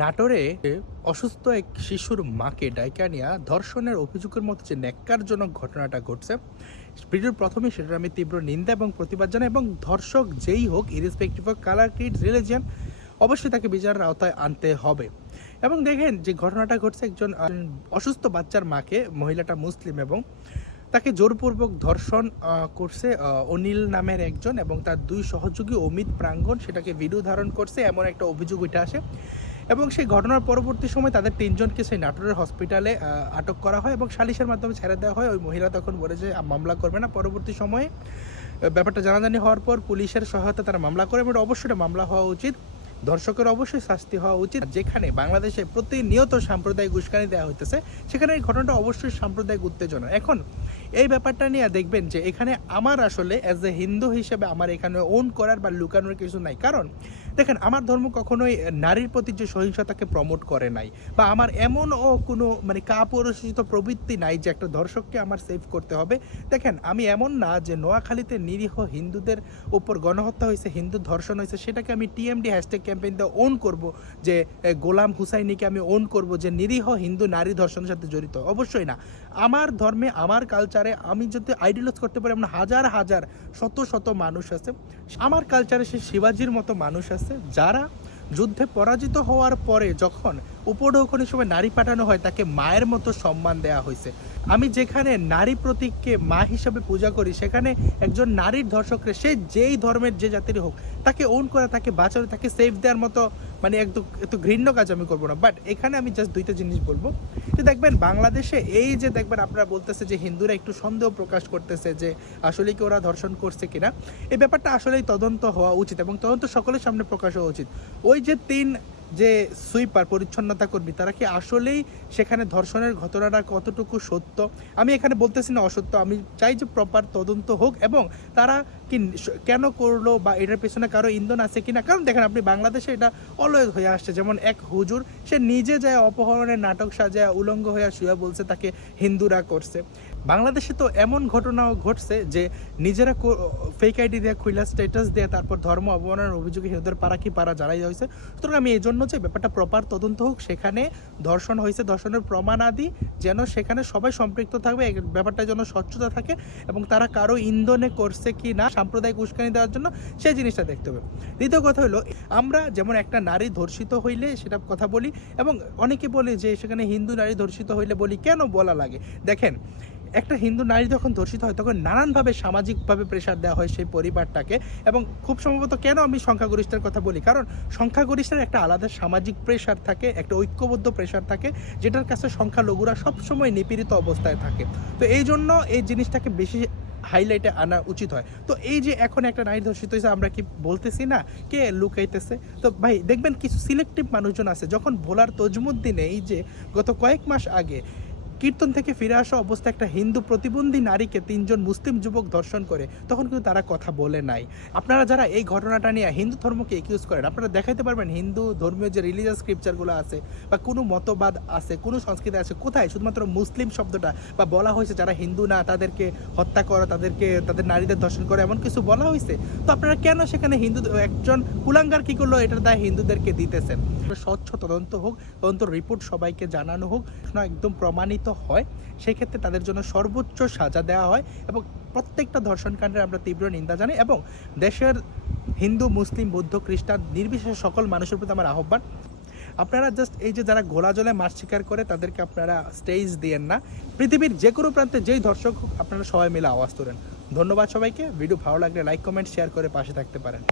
নাটোরে অসুস্থ এক শিশুর মাকে ডাইকা নিয়া ধর্ষণের অভিযোগের মতো যে ন্যাক্কারজনক ঘটনাটা ঘটছে, ভিডিওর প্রথমেই সেটার আমি তীব্র নিন্দা এবং প্রতিবাদ জানাই। এবং ধর্ষক যেই হোক, irrespective of colour, Creed, religion, অবশ্যই তাকে বিচারের আওতায় আনতে হবে। এবং দেখেন যে ঘটনাটা ঘটছে, একজন অসুস্থ বাচ্চার মাকে, মহিলাটা মুসলিম, এবং তাকে জোরপূর্বক ধর্ষণ করছে অনিল নামের একজন, এবং তার দুই সহযোগী অমিত প্রাঙ্গণ সেটাকে ভিডিও ধারণ করছে, এমন একটা অভিযোগ উঠে আসে। এবং সেই ঘটনার পরবর্তী সময় তাদের তিনজনকে সেই নাটোরের হসপিটালে আটক করা হয় এবং সালিশের মাধ্যমে ছেড়ে দেওয়া হয়। ওই মহিলা তখন বলে যে মামলা করবে না। পরবর্তী সময়ে ব্যাপারটা জানাজানি হওয়ার পর পুলিশের সহায়তা তারা মামলা করে, এবং অবশ্যই মামলা হওয়া উচিত। ধর্ষকের অবশ্যই শাস্তি হওয়া উচিত। যেখানে বাংলাদেশে প্রতিনিয়ত সাম্প্রদায়িক উস্কানি দেওয়া হইতেছে, সেখানে এই ঘটনাটা অবশ্যই সাম্প্রদায়িক উত্তেজনা। এখন এই ব্যাপারটা নিয়ে দেখবেন যে এখানে আমার আসলে অ্যাজ এ হিন্দু হিসেবে আমার এখানে ওন করার বা লুকানোর কিছু নাই। কারণ দেখেন, আমার ধর্ম কখনোই নারীর প্রতি যে সহিংসতাকে প্রমোট করে নাই, বা আমার এমনও কোনো কাপুরুষিত প্রবৃত্তি নাই যে একটা ধর্ষককে আমার সেভ করতে হবে। দেখেন, আমি এমন না যে নোয়াখালীতে নিরীহ হিন্দুদের উপর গণহত্যা হয়েছে, হিন্দু ধর্ষণ হয়েছে, সেটাকে আমি টিএমডি হ্যাশট্যাগ ক্যাম্পেইন দিয়ে ওন করব, যে গোলাম হুসাইনিকে আমি ওন করব যে নিরীহ হিন্দু নারী ধর্ষণের সাথে জড়িত। অবশ্যই না। আমার ধর্মে, আমার কালচারে আমি যদি আইডিয়ালাইজ করতে পারি, এমন হাজার হাজার শত শত মানুষ আছে। আমার কালচারে সে শিবাজির মতো মানুষ আছে যারা যুদ্ধে পরাজিত হওয়ার পরে যখন উপঢৌকনের সময় নারী পাঠানো হয়, তাকে মায়ের মতো সম্মান দেওয়া হয়েছে। আমি যেখানে নারী প্রতীককে মা হিসাবে পূজা করি, সেখানে একজন নারীর ধর্ষকরে, সে যেই ধর্মের যে জাতিরই হোক, তাকে ওন করা, তাকে বাঁচানো, তাকে সেফ দেওয়ার মতো একটু ঘৃণ্য কাজ আমি করবো না। বাট এখানে আমি জাস্ট দুইটা জিনিস বলবো, যে দেখবেন বাংলাদেশে এই যে দেখবেন আপনারা বলতেছে যে হিন্দুরা একটু সন্দেহ প্রকাশ করতেছে যে আসলে কি ওরা ধর্ষণ করছে কিনা, এই ব্যাপারটা আসলেই তদন্ত হওয়া উচিত এবং তদন্ত সকলের সামনে প্রকাশ হওয়া উচিত। ওই যে যে সুইপার, পরিচ্ছন্নতা কর্মী, তারা কি আসলেই সেখানে ধর্ষণের ঘটনাটা কতটুকু সত্য, আমি এখানে বলতেছি না অসত্য, আমি চাই যে প্রপার তদন্ত হোক এবং তারা কি কেন করলো বা এটার পেছনে কারো ইন্ধন আছে কিনা। কারণ দেখেন, আপনি বাংলাদেশে এটা অলওয়েজ হয়ে আসছে, যেমন এক হুজুর, সে নিজে যায় অপহরণের নাটক সাজায় উলঙ্গ হয়ে শুয়ে বলছে তাকে হিন্দুরা করছে। বাংলাদেশে তো এমন ঘটনাও ঘটছে যে নিজেরা ফেক আইডি দিয়ে খুইলা স্ট্যাটাস দিয়ে তারপর ধর্ম অবমাননার অভিযোগে হিন্দুদের পাড়া কি পাড়া জ্বালাই হয়েছে। সুতরাং আমি এই জন্য যে ব্যাপারটা প্রপার তদন্ত হোক, সেখানে ধর্ষণ হয়েছে, ধর্ষণের প্রমাণ আদি যেন সেখানে সবাই সম্পৃক্ত থাকবে, এই ব্যাপারটা যেন স্বচ্ছতা থাকে এবং তারা কারো ইন্ধনে করছে কি না সাম্প্রদায়িক উস্কানি দেওয়ার জন্য, সেই জিনিসটা দেখতে হবে। দ্বিতীয় কথা হলো, আমরা যেমন একটা নারী ধর্ষিত হইলে সেটা কথা বলি, এবং অনেকে বলে যে সেখানে হিন্দু নারী ধর্ষিত হইলে বলি, কেন বলা লাগে? দেখেন, একটা হিন্দু নারী যখন ধর্ষিত হয়, তখন নানানভাবে সামাজিকভাবে প্রেশার দেওয়া হয় সেই পরিবারটাকে। এবং খুব সম্ভবত কেন আমি সংখ্যাগরিষ্ঠের কথা বলি, কারণ সংখ্যাগরিষ্ঠের একটা আলাদা সামাজিক প্রেশার থাকে, একটা ঐক্যবদ্ধ প্রেশার থাকে, যেটার কাছে সংখ্যালঘুরা সবসময় নিপীড়িত অবস্থায় থাকে। তো এই জন্য এই জিনিসটাকে বেশি হাইলাইটে আনা উচিত হয়। তো এই যে এখন একটা নারী ধর্ষিত হয়েছে, আমরা কি বলতেছি না কে লুকাইতেছে? তো ভাই দেখবেন, কিছু সিলেক্টিভ মানুষজন আছে, যখন ভোলার তজমুদ্দিনে এই যে গত কয়েক মাস আগে কীর্তন থেকে ফিরে আসা অবস্থায় একটা হিন্দু প্রতিবন্ধী নারীকে 3জন মুসলিম যুবক ধর্ষণ করে, তখন কিন্তু তারা কথা বলে নাই। আপনারা যারা এই ঘটনাটা নিয়ে হিন্দু ধর্মকে একিউজ করেন, আপনারা দেখাইতে পারবেন হিন্দু ধর্মীয় যে রিলিজিয়াস স্ক্রিপচারগুলো আছে বা কোনো মতবাদ আছে, কোনো সংস্কৃতি আছে, কোথায় শুধুমাত্র মুসলিম শব্দটা বা বলা হয়েছে যারা হিন্দু না তাদেরকে হত্যা করা, তাদের নারীদের ধর্ষণ করে, এমন কিছু বলা হয়েছে? তো আপনারা কেন সেখানে হিন্দু একজন কুলাঙ্গার কি করলো এটার দায় হিন্দুদেরকে দিতেছেন? স্বচ্ছ তদন্ত হোক, তদন্ত রিপোর্ট সবাইকে জানানো হোক, একদম প্রমাণিত হয়, সেক্ষেত্রে তাদের জন্য সর্বোচ্চ সাজা দেওয়া হয়। এবং প্রত্যেকটা ধর্ষণকাণ্ডের আমরা তীব্র নিন্দা জানাই, এবং দেশের হিন্দু, মুসলিম, বৌদ্ধ, খ্রিস্টান নির্বিশেষে সকল মানুষের প্রতি আমার আহ্বান, আপনারা জাস্ট এই যে যারা গোলা জলে মাছ শিকার করে, তাদেরকে আপনারা স্টেজ দিয়েন না। পৃথিবীর যে কোনো প্রান্তে যেই দর্শক হোক, আপনারা সবাই মিলে আওয়াজ তোলেন। ধন্যবাদ সবাইকে। ভিডিও ভালো লাগলে লাইক, কমেন্ট, শেয়ার করে পাশে থাকতে পারেন।